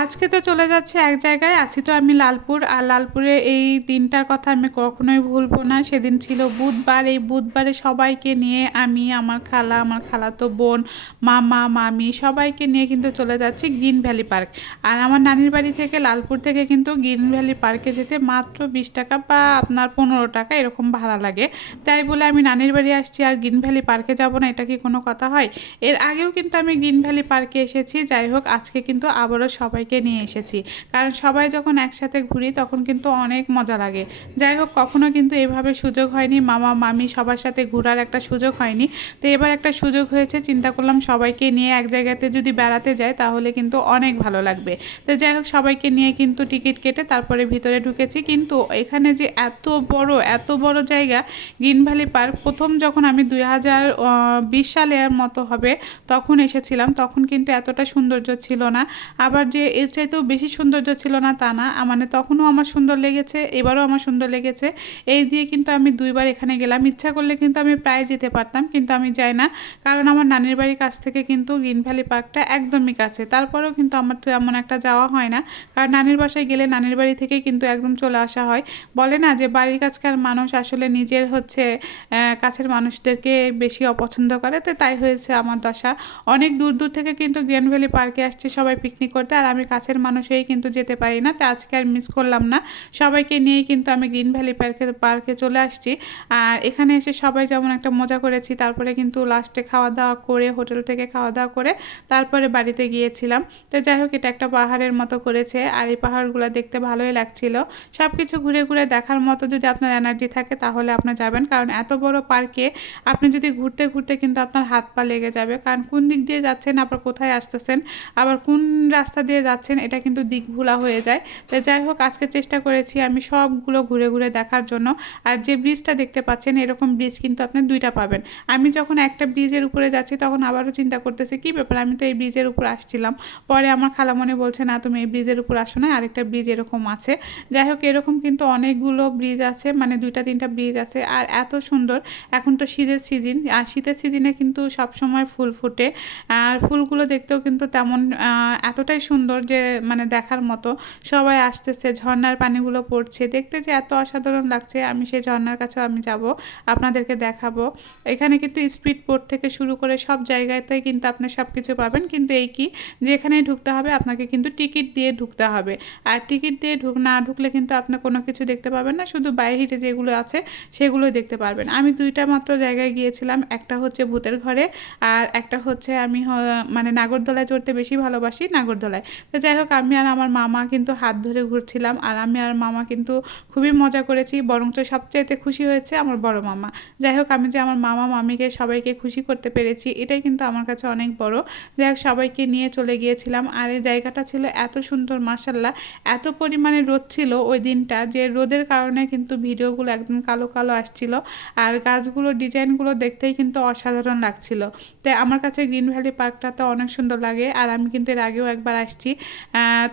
আজকে তো চলে যাচ্ছি এক জায়গায়, আছি তো আমি লালপুর। আর লালপুরে এই দিনটার কথা আমি কখনোই ভুলবো না। সেদিন ছিল বুধবার। এই বুধবারে সবাইকে নিয়ে আমি, আমার খালা, আমার খালাতো বোন, মামা, মামি সবাইকে নিয়ে কিন্তু চলে যাচ্ছি গ্রিন ভ্যালি পার্ক। আর আমার নানির বাড়ি থেকে লালপুর থেকে কিন্তু গ্রিন ভ্যালি পার্কে যেতে মাত্র 20 টাকা বা আপনার 15 টাকা এরকম ভাড়া লাগে। তাই বলে আমি নানির বাড়ি আসছি আর গ্রিন ভ্যালি পার্কে যাব না, এটা কি কোনো কথা হয়? এর আগেও কিন্তু আমি গ্রিন ভ্যালি পার্কে এসেছি। যাই হোক, আজকে কিন্তু আবারও সবাইকে নিয়ে এসেছি, কারণ সবাই যখন একসাথে ঘুরি তখন কিন্তু অনেক মজা লাগে। যাই হোক, কখনো কিন্তু এভাবে সুযোগ হয়নি, মামা মামি সবার সাথে ঘোরার একটা সুযোগ হয়নি। তো এবার একটা সুযোগ হয়েছে, চিন্তা করলাম সবাইকে নিয়ে এক জায়গাতে যদি বেড়াতে যাই তাহলে কিন্তু অনেক ভালো লাগবে। তো যাই হোক, সবাইকে নিয়ে কিন্তু টিকিট কেটে তারপরে ভিতরে ঢুকেছি। কিন্তু এখানে যে এত বড় জায়গা গ্রিন ভ্যালি পার্ক, প্রথম যখন আমি 2020 সালের মতো হবে তখন এসেছিলাম, তখন কিন্তু এতটা সৌন্দর্য ছিল না। আবার যে এর চাইতেও বেশি সৌন্দর্য ছিল না তা না, মানে তখনও আমার সুন্দর লেগেছে, এবারও আমার সুন্দর লেগেছে। এই দিয়ে কিন্তু আমি 2বার এখানে গেলাম। ইচ্ছা করলে কিন্তু আমি প্রায় যেতে পারতাম, কিন্তু আমি যাই না, কারণ আমার নানির বাড়ির কাছ থেকে কিন্তু গ্রিন ভ্যালি পার্কটা একদমই কাছে। তারপরেও কিন্তু আমার তো এমন একটা যাওয়া হয় না, কারণ নানির বাসায় গেলে নানির বাড়ি থেকেই কিন্তু একদম চলে আসা হয়। বলে না যে বাড়ির কাছকার মানুষ আসলে নিজের হচ্ছে কাছের মানুষদেরকে বেশি অপছন্দ করে। তো তাই হয়েছে আমার দশা। অনেক দূর দূর থেকে কিন্তু গ্রিন ভ্যালি পার্কে আসছে সবাই পিকনিক করতে, আর আমি কাছের মানুষই কিন্তু যেতে পারি না। তো আজকে আর মিস করলাম না, সবাইকে নিয়েই কিন্তু আমি গ্রিন ভ্যালি পার্কে চলে আসছি। আর এখানে এসে সবাই যেমন একটা মজা করেছি, তারপরে কিন্তু লাস্টে খাওয়া দাওয়া করে, হোটেল থেকে খাওয়া দাওয়া করে তারপরে বাড়িতে গিয়েছিলাম। তো যাই হোক, এটা একটা পাহাড়ের মতো করেছে, আর এই পাহাড়গুলো দেখতে ভালোই লাগছিল। সব কিছু ঘুরে ঘুরে দেখার মতো যদি আপনার এনার্জি থাকে তাহলে আপনি যাবেন, কারণ এত বড় পার্কে আপনি যদি ঘুরতে ঘুরতে কিন্তু আপনার হাত পা লেগে যাবে, কারণ কোন দিক দিয়ে যাচ্ছেন, আবার কোথায় আসতেছেন, আবার কোন রাস্তা দিয়ে যাচ্ছেন, এটা কিন্তু দিক ভোলা হয়ে যায়। তো যাই হোক, আজকে চেষ্টা করেছি আমি সবগুলো ঘুরে ঘুরে দেখার জন্য। আর যে ব্রিজটা দেখতে পাচ্ছেন, এরকম ব্রিজ কিন্তু আপনি 2টা পাবেন। আমি যখন একটা ব্রিজের উপরে যাচ্ছি তখন আবারও চিন্তা করতেছি কি ব্যাপার, আমি তো এই ব্রিজের উপর আসছিলাম। পরে আমার খালামণি বলছে না, তুমি এই ব্রিজের উপর আসো না, আরেকটা ব্রিজ এরকম আছে। যাই হোক, এরকম কিন্তু অনেকগুলো ব্রিজ আছে, মানে 2টা 3টা ব্রিজ আছে, আর এত সুন্দর। এখন তো শীতের সিজন, আর শীতের সিজনে কিন্তু সবসময় ফুল ফোটে, আর ফুলগুলো দেখতেও কিন্তু তেমন এতটাই সুন্দর যে মানে দেখার মতো। সবাই আসতেছে, ঝর্ণার পানিগুলো পড়ছে, দেখতে যে এত অসাধারণ লাগছে। আমি সেই ঝর্ণার কাছেও আমি যাব, আপনাদেরকে দেখাবো। এখানে কিন্তু স্পিড বোট থেকে শুরু করে সব জায়গাতেই কিন্তু আপনি সব কিছু পাবেন, কিন্তু এই কি, যেখানেই ঢুকতে হবে আপনাকে কিন্তু টিকিট দিয়ে ঢুকতে হবে। আর টিকিট দিয়ে না ঢুকলে কিন্তু আপনি কোনো কিছু দেখতে পাবেন না, শুধু বাইরে যেগুলো আছে সেগুলোই দেখতে পারবেন। আমি 2টা মাত্র জায়গায় গিয়েছিলাম, একটা হচ্ছে ভূতের ঘরে, আর একটা হচ্ছে আমি মানে নাগরদোলায় চড়তে বেশি ভালোবাসি, নাগরদোলায়। তো যাই হোক, আমি আর আমার মামা কিন্তু হাত ধরে ঘুরছিলাম, আর আমি আর মামা কিন্তু খুবই মজা করেছি। বরঞ্চ সবচাইতে খুশি হয়েছে আমার বড় মামা। যাই হোক, আমি যে আমার মামা মামিকে সবাইকে খুশি করতে পেরেছি, এটাই কিন্তু আমার কাছে অনেক বড়। যাই হোক, সবাইকে নিয়ে চলে গিয়েছিলাম, আর এই জায়গাটা ছিল এত সুন্দর, মাশাল্লাহ। এত পরিমাণে রোদ ছিল ওই দিনটা, যে রোদের কারণে কিন্তু ভিডিওগুলো একদম কালো কালো আসছিল, আর গাছগুলোর ডিজাইনগুলো দেখতেই কিন্তু অসাধারণ লাগছিল। তাই আমার কাছে গ্রিন ভ্যালি পার্কটা তো অনেক সুন্দর লাগে, আর আমি কিন্তু এর আগেও একবার আসছি,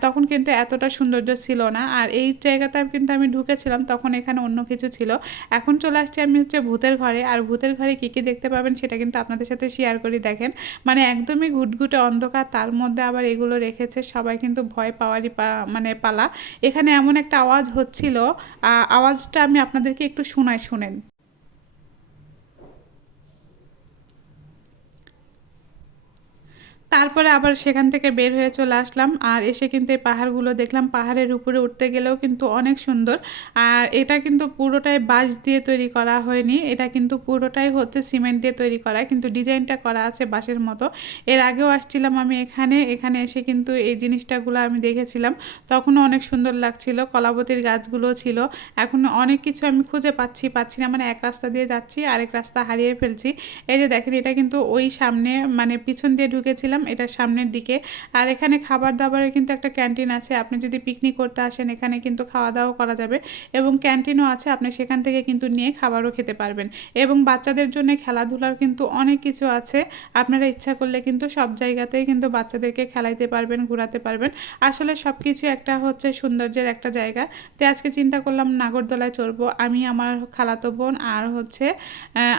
তখন কিন্তু এতটা সৌন্দর্য ছিল না। আর এই জায়গাতে কিন্তু আমি ঢুকেছিলাম তখন এখানে অন্য কিছু ছিল। এখন চলে আসছি আমি হচ্ছে ভূতের ঘরে, আর ভূতের ঘরে কী কী দেখতে পাবেন সেটা কিন্তু আপনাদের সাথে শেয়ার করি। দেখেন, মানে একদমই ঘুটঘুটে অন্ধকার, তার মধ্যে আবার এগুলো রেখেছে, সবাই কিন্তু ভয় পাওয়ারই মানে পালা। এখানে এমন একটা আওয়াজ হচ্ছিল, আওয়াজটা আমি আপনাদেরকে একটু শুনেন। তারপরে আবার সেখান থেকে বের হয়ে চলে আসলাম, আর এসে কিন্তু এই পাহাড়গুলো দেখলাম। পাহাড়ের উপরে উঠতে গেলেও কিন্তু অনেক সুন্দর। আর এটা কিন্তু পুরোটাই বাঁশ দিয়ে তৈরি করা হয়নি, এটা কিন্তু পুরোটাই হচ্ছে সিমেন্ট দিয়ে তৈরি করা, কিন্তু ডিজাইনটা করা আছে বাঁশের মতো। এর আগেও আসছিলাম আমি এখানে, এখানে এসে কিন্তু এই জিনিসটাগুলো আমি দেখেছিলাম, তখনও অনেক সুন্দর লাগছিল। কলাবতীর গাছগুলো ছিল। এখন অনেক কিছু আমি খুঁজে পাচ্ছি না, মানে এক রাস্তা দিয়ে যাচ্ছি আরেক রাস্তা হারিয়ে ফেলছি। এই যে দেখেন, এটা কিন্তু ওই সামনে, মানে পিছন দিয়ে ঢুকেছিলাম এটার সামনের দিকে। আর এখানে খাবার দাবারের কিন্তু একটা ক্যান্টিন আছে, আপনি যদি পিকনিক করতে আসেন এখানে কিন্তু খাওয়া দাওয়া করা যাবে, এবং ক্যান্টিনও আছে, আপনি সেখান থেকে কিন্তু নিয়ে খাবারও খেতে পারবেন। এবং বাচ্চাদের জন্য খেলাধুলার কিন্তু অনেক কিছু আছে, আপনারা ইচ্ছা করলে কিন্তু সব জায়গাতেই কিন্তু বাচ্চাদেরকে খেলাইতে পারবেন, ঘোরাতে পারবেন। আসলে সব কিছু একটা হচ্ছে সৌন্দর্যের একটা জায়গা। তো আজকে চিন্তা করলাম নাগরদোলায় চড়বো, আমি, আমার খালাতো বোন, আর হচ্ছে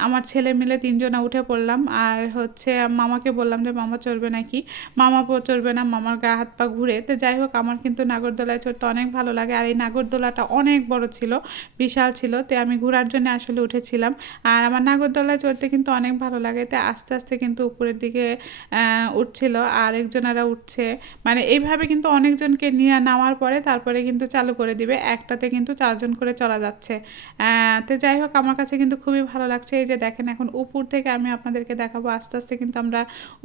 আমার ছেলে মিলে 3জনা উঠে পড়লাম। আর হচ্ছে মামাকে বললাম যে মামা চড়বে নাকি, মামা চড়বে না, মামার গা হাত পা ঘুরে। তো যাই হোক, আমার কিন্তু নাগরদোলায় চড়তে অনেক ভালো লাগে। আর এই নাগরদোলাটা অনেক বড় ছিল, বিশাল ছিল। তো আমি ঘোরার জন্য আসলে উঠেছিলাম। আর আমার নাগরদোলায় চড়তে কিন্তু অনেক ভালো লাগে। তো আস্তে আস্তে কিন্তু উপরের দিকে উঠছিল, আর একজনেরা উঠছে, মানে এইভাবে কিন্তু অনেকজনকে নিয়ে নামার পরে তারপরে কিন্তু চালু করে দিবে, একটাতে কিন্তু 4 জন করে চলা যাচ্ছে। তো যাই হোক, আমার কাছে কিন্তু খুবই ভালো লাগছে। এই যে দেখেন, এখন উপর থেকে আমি আপনাদেরকে দেখাবো, আস্তে আস্তে কিন্তু আমরা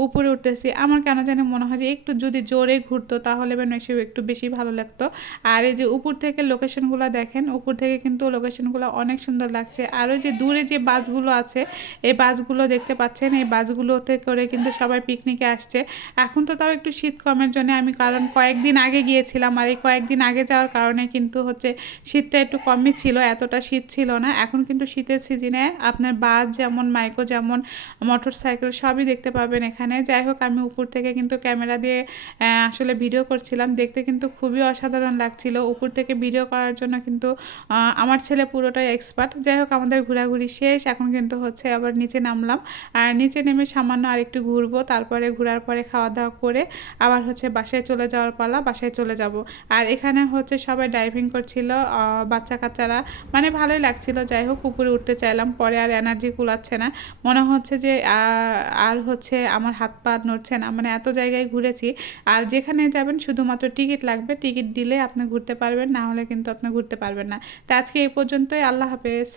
উপরে উঠতেছি। আমার কেন জানি মনে হয় যে একটু যদি জোরে ঘুরতো তাহলে একটু বেশি ভালো লাগতো। আর এই যে উপর থেকে লোকেশনগুলো দেখেন, উপর থেকে কিন্তু লোকেশনগুলো অনেক সুন্দর লাগছে। আর ওই যে দূরে যে বাসগুলো আছে, এই বাসগুলো দেখতে পাচ্ছেন, এই বাসগুলোতে করে কিন্তু সবাই পিকনিকে আসছে। এখন তো তাও একটু শীত কমের জন্য আমি, কারণ কয়েকদিন আগে গিয়েছিলাম, আর এই কয়েকদিন আগে যাওয়ার কারণে কিন্তু হচ্ছে শীতটা একটু কমই ছিল, এতটা শীত ছিল না। এখন কিন্তু শীতের সিজনে আপনার বাস যেমন, মাইক্রো যেমন, মোটর সাইকেল সবই দেখতে পাবেন এখানে। যাই হোক, আমি উপর থেকে কিন্তু ক্যামেরা দিয়ে আসলে ভিডিও করছিলাম, দেখতে কিন্তু খুবই অসাধারণ লাগছিল। উপর থেকে ভিডিও করার জন্য কিন্তু আমার ছেলে পুরোটাই এক্সপার্ট। যাই হোক, আমাদের ঘোরাঘুরি শেষ, এখন কিন্তু হচ্ছে আবার নিচে নামলাম। আর নিচে নেমে সামান্য আর একটু ঘুরবো, তারপরে ঘোরার পরে খাওয়া দাওয়া করে আবার হচ্ছে বাসায় চলে যাওয়ার পালা, বাসায় চলে যাব। আর এখানে হচ্ছে সবাই ডাইভিং করছিল, বাচ্চা কাচ্চারা, মানে ভালোই লাগছিল। যাই হোক, উপরে উঠতে চাইলাম, পরে আর এনার্জি কুলাচ্ছে না, মনে হচ্ছে যে আর হচ্ছে আমার হাত পা নড়ছে না, মানে এত জায়গায় ঘুরেছি। আর যেখানে যাবেন শুধুমাত্র টিকিট লাগবে, টিকিট দিলে আপনি ঘুরতে পারবেন, না হলে কিন্তু আপনি ঘুরতে পারবেন না। তো আজকে এই পর্যন্তই, আল্লাহ হাফেজ।